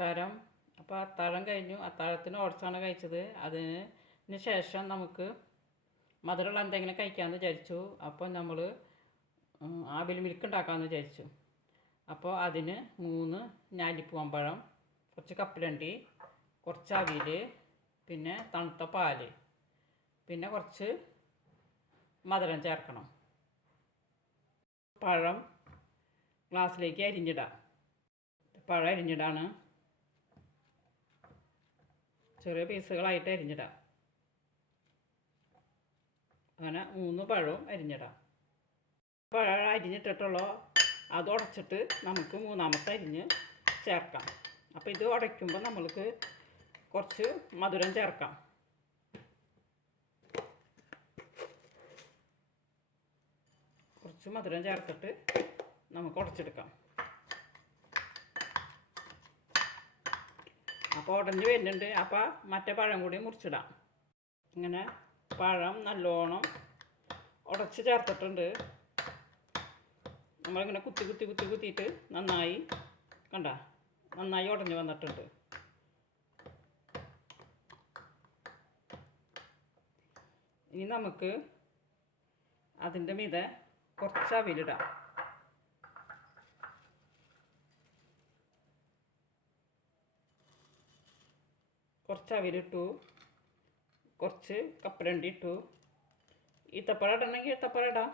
നമസ്കാരം. അപ്പോൾ അത്താഴം കഴിഞ്ഞു. അത്താഴത്തിന് ഓട്സാണ് കഴിച്ചത്. അതിന് ശേഷം നമുക്ക് മധുരമുള്ള എന്തെങ്കിലും കഴിക്കാമെന്ന് വിചാരിച്ചു. അപ്പോൾ നമ്മൾ ആവിൽ മിൽക്ക് ഉണ്ടാക്കാമെന്ന് വിചാരിച്ചു. അപ്പോൾ അതിന് 3 ഞാലിപ്പൂവൻ, കുറച്ച് കപ്പലണ്ടി, കുറച്ച് അവിൽ, പിന്നെ തണുത്ത പാൽ, പിന്നെ കുറച്ച് മധുരം ചേർക്കണം. പഴം ഗ്ലാസ്സിലേക്ക് അരിഞ്ഞിടാം. പഴം അരിഞ്ഞിടാണ്, ചെറിയ പീസുകളായിട്ട് അരിഞ്ഞിടാം. അങ്ങനെ 3 പഴവും അരിഞ്ഞിടാം. പഴം അരിഞ്ഞിട്ടിട്ടുള്ളൂ, അത് ഉടച്ചിട്ട് നമുക്ക് മൂന്നാമത്തെ അരിഞ്ഞ് ചേർക്കാം. അപ്പോൾ ഇത് ഉടയ്ക്കുമ്പോൾ നമ്മൾക്ക് കുറച്ച് മധുരം ചേർക്കാം. കുറച്ച് മധുരം ചേർത്തിട്ട് നമുക്ക് ഉടച്ചെടുക്കാം. അപ്പോൾ ഉടഞ്ഞ് വരുന്നുണ്ട്. അപ്പോൾ മറ്റേ പഴം കൂടി മുറിച്ചിടാം. ഇങ്ങനെ പഴം നല്ലോണം ഉടച്ച് ചേർത്തിട്ടുണ്ട്. നമ്മളിങ്ങനെ കുത്തിയിട്ട് നന്നായി നന്നായി ഉടഞ്ഞ് വന്നിട്ടുണ്ട്. ഇനി നമുക്ക് അതിൻ്റെ മീതെ കുറച്ച് അവിലിടാം. കുറച്ച് അവിലിട്ടു, കുറച്ച് കപ്പലണ്ടി ഇട്ടു. ഈത്തപ്പഴം ഇടണമെങ്കിൽ ഈത്തപ്പഴം ഇടാം.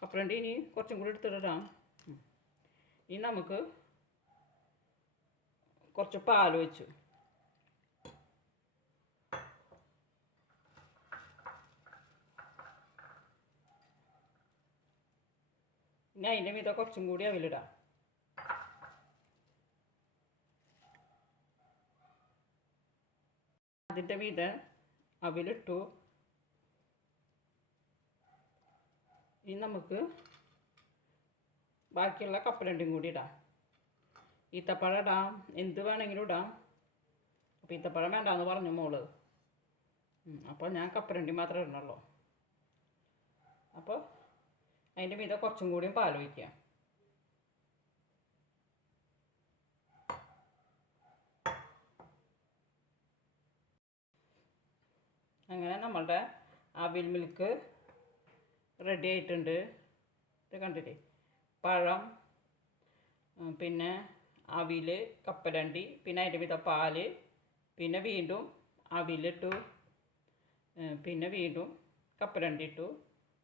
കപ്പലണ്ടി ഇനി കുറച്ചും കൂടി എടുത്തിടാം. ഇനി നമുക്ക് കുറച്ച് പാൽ ഒഴിച്ചു. ഇനി അതിൻ്റെ മീതെ കുറച്ചും കൂടി അവിലിടാം. അതിൻ്റെ മീതെ അവിലിട്ടു. ഇനി നമുക്ക് ബാക്കിയുള്ള കപ്പലണ്ടിയും കൂടി ഇടാം. ഈത്തപ്പഴം ഇടാം, എന്ത് വേണമെങ്കിലും ഇടാം. അപ്പോൾ ഈത്തപ്പഴം വേണ്ടാന്ന് പറഞ്ഞു മോള്. അപ്പോൾ ഞാൻ കപ്പലണ്ടി മാത്രമേ ഇടണുള്ളൂ. അപ്പോൾ അതിൻ്റെ മീതെ കുറച്ചും കൂടിയും പാൽ ഒഴിക്കാം. അങ്ങനെ നമ്മളുടെ അവിൽ മിൽക്ക് റെഡി ആയിട്ടുണ്ട്. ഇത് കണ്ടില്ലേ, പഴം, പിന്നെ അവിൽ, കപ്പലണ്ടി, പിന്നെ അതിൻ്റെ മീതെ പാൽ, പിന്നെ വീണ്ടും അവിലിട്ടു, പിന്നെ വീണ്ടും കപ്പലണ്ടി ഇട്ടു,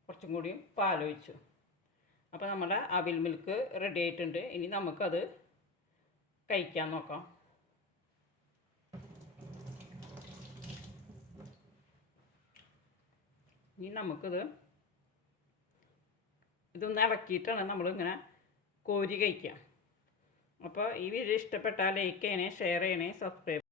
കുറച്ചും കൂടിയും പാലൊഴിച്ചു. അപ്പോൾ നമ്മുടെ അവിൽ മിൽക്ക് റെഡി ആയിട്ടുണ്ട്. ഇനി നമുക്കത് കഴിക്കാൻ നോക്കാം. ഇനി നമുക്കിത് ഇതൊന്ന് ഇളക്കിയിട്ടാണ് നമ്മളിങ്ങനെ കോരി കഴിക്കുക. അപ്പോൾ ഈ വീഡിയോ ഇഷ്ടപ്പെട്ടാൽ ലൈക്ക് ചെയ്യണേ, ഷെയർ ചെയ്യണേ, സബ്സ്ക്രൈബ്